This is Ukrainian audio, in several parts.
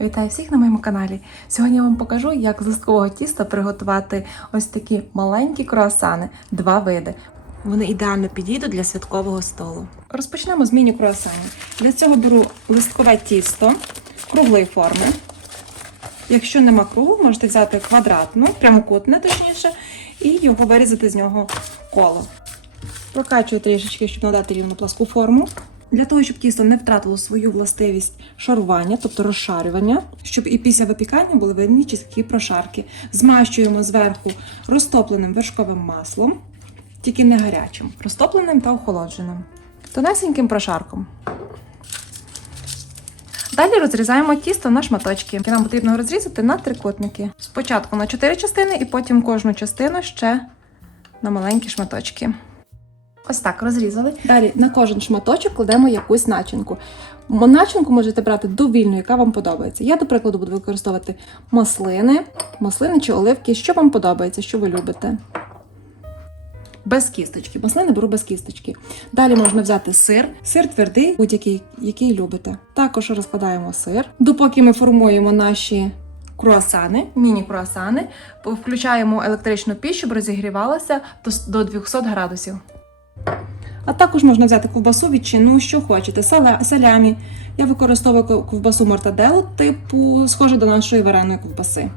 Вітаю всіх на моєму каналі. Сьогодні я вам покажу, як з листкового тіста приготувати ось такі маленькі круасани, два види. Вони ідеально підійдуть для святкового столу. Розпочнемо з міні-круасанів. Для цього беру листкове тісто круглої форми. Якщо нема кругу, можете взяти квадратну, прямокутне точніше, і його вирізати з нього коло. Прокачую трішечки, щоб надати рівну пласку форму. Для того, щоб тісто не втратило свою властивість шарування, тобто розшарювання, щоб і після випікання були видні чіткі прошарки. Змащуємо зверху розтопленим вершковим маслом, тільки не гарячим, розтопленим та охолодженим, тонесеньким прошарком. Далі розрізаємо тісто на шматочки, які нам потрібно розрізати на трикутники. Спочатку на 4 частини, і потім кожну частину ще на маленькі шматочки. Ось так розрізали. Далі на кожен шматочок кладемо якусь начинку. Начинку можете брати довільну, яка вам подобається. Я, до прикладу, буду використовувати маслини, маслини чи оливки, що вам подобається, що ви любите. Без кісточки. Маслини беру без кісточки. Далі можна взяти сир, сир твердий, будь-який, який любите. Також розкладаємо сир. Допоки ми формуємо наші круасани, міні-круасани, включаємо електричну піч, щоб розігрівалася до 200 градусів. А також можна взяти ковбасу відчину, що хочете, салямі. Я використовую ковбасу мортаделу, типу, схоже до нашої вареної ковбаси.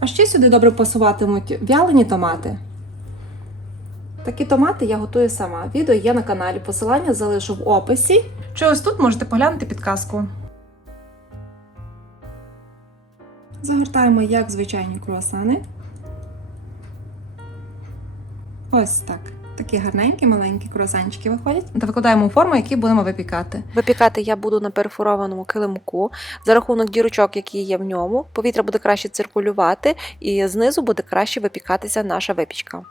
А ще сюди добре пасуватимуть вялені томати. Такі томати я готую сама. Відео є на каналі. Посилання залишу в описі. Чи ось тут можете поглянути підказку. Загортаємо як звичайні круасани. Ось так. Такі гарненькі, маленькі круасанчики виходять. Та викладаємо у форму, які будемо випікати. Випікати я буду на перфорованому килимку за рахунок дірочок, які є в ньому. Повітря буде краще циркулювати, і знизу буде краще випікатися наша випічка.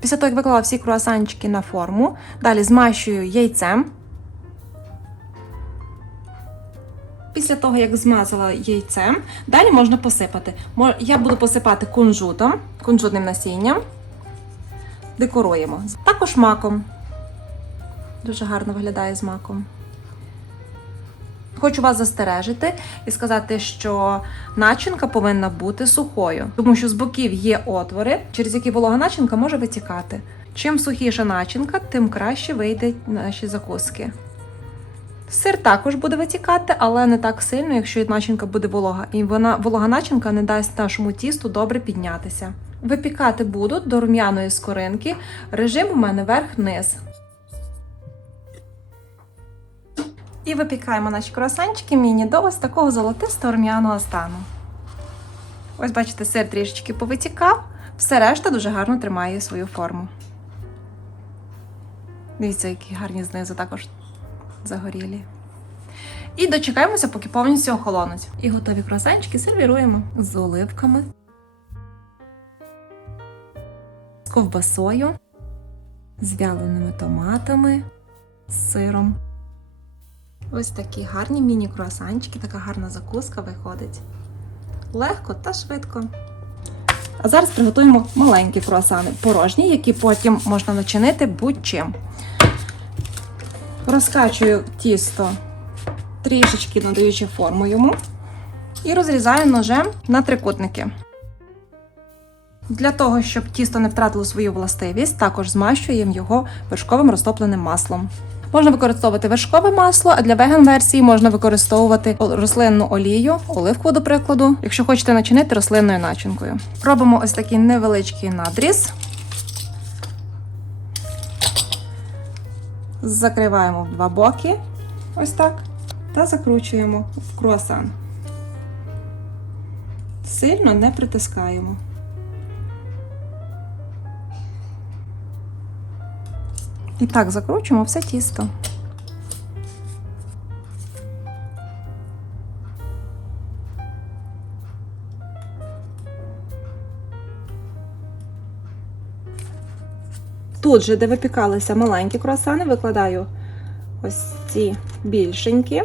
Після того, як виклала всі круасанчики на форму, далі змащую яйцем. Після того, як змазала яйцем, далі можна посипати. Я буду посипати кунжутом, кунжутним насінням. Декоруємо. Також маком. Дуже гарно виглядає з маком. Хочу вас застережити і сказати, що начинка повинна бути сухою, тому що з боків є отвори, через які волога начинка може витікати. Чим сухіша начинка, тим краще вийдуть наші закуски. Сир також буде витікати, але не так сильно, якщо начинка буде волога. І вона волога начинка не дасть нашому тісту добре піднятися. Випікати буду до рум'яної скоринки. Режим у мене верх-низ. І випікаємо наші круасанчики міні до ось такого золотистого рум'яного стану. Ось бачите, сир трішечки повитікав, все решта дуже гарно тримає свою форму. Дивіться, які гарні знизу також загорілі. І дочекаємося, поки повністю охолонуть. І готові круасанчики сервіруємо з оливками, з ковбасою, з вяленими томатами, з сиром. Ось такі гарні міні-круасанчики, така гарна закуска виходить. Легко та швидко. А зараз приготуємо маленькі круасани, порожні, які потім можна начинити будь-чим. Розкачую тісто, трішечки надаючи форму йому, і розрізаю ножем на трикутники. Для того, щоб тісто не втратило свою властивість, також змащуємо його вершковим розтопленим маслом. Можна використовувати вершкове масло, а для веган-версії можна використовувати рослинну олію, оливкову, до прикладу, якщо хочете начинити рослинною начинкою. Робимо ось такий невеличкий надріз. Закриваємо в два боки, ось так, та закручуємо в круасан. Сильно не притискаємо. І так закручуємо все тісто. Тут же, де випікалися маленькі круасани, викладаю ось ці більшенькі,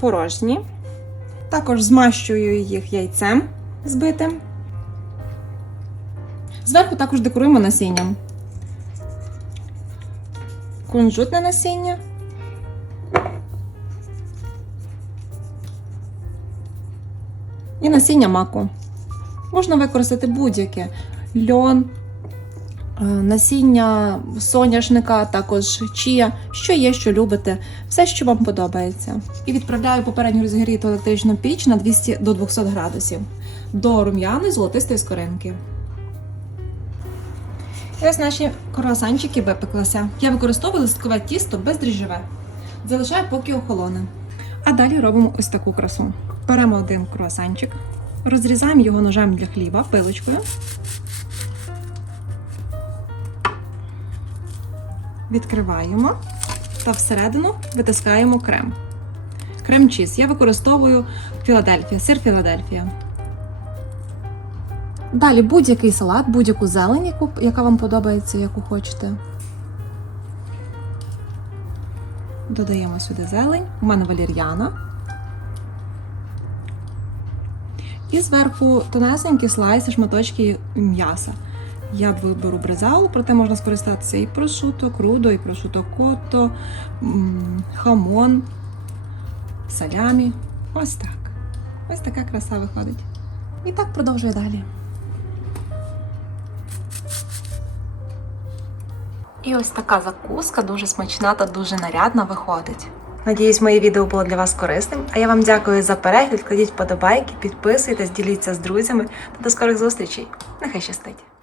порожні. Також змащую їх яйцем збитим. Зверху також декоруємо насінням. Кунжутне насіння. І насіння маку. Можна використати будь-яке льон, е, насіння соняшника, також чія, що є, що любите, все, що вам подобається. І відправляю попередньо розігріту електричну піч на 200 до 200 градусів до рум'яної золотистої скоринки. І наші круасанчики випеклися. Я використовую листкове тісто бездріжджове. Залишаю, поки охолоне. А далі робимо ось таку красу. Беремо один круасанчик, розрізаємо його ножем для хліба, пилочкою. Відкриваємо та всередину витискаємо крем. Крем чіз. Я використовую Філадельфія, сир Філадельфія. Далі будь-який салат, будь-яку зелень, яка вам подобається, яку хочете. Додаємо сюди зелень. У мене валір'яна. І зверху тонесенькі слайси, шматочки м'яса. Я виберу бризалу, проте можна скористатися і прошуто, крудо, і прошуто кото, хамон, салямі. Ось так. Ось така краса виходить. І так продовжую далі. І ось така закуска дуже смачна та дуже нарядна виходить. Надіюсь, моє відео було для вас корисним. А я вам дякую за перегляд. Кладіть подобайки, підписуйтесь, діліться з друзями та до скорих зустрічей. Нехай щастить!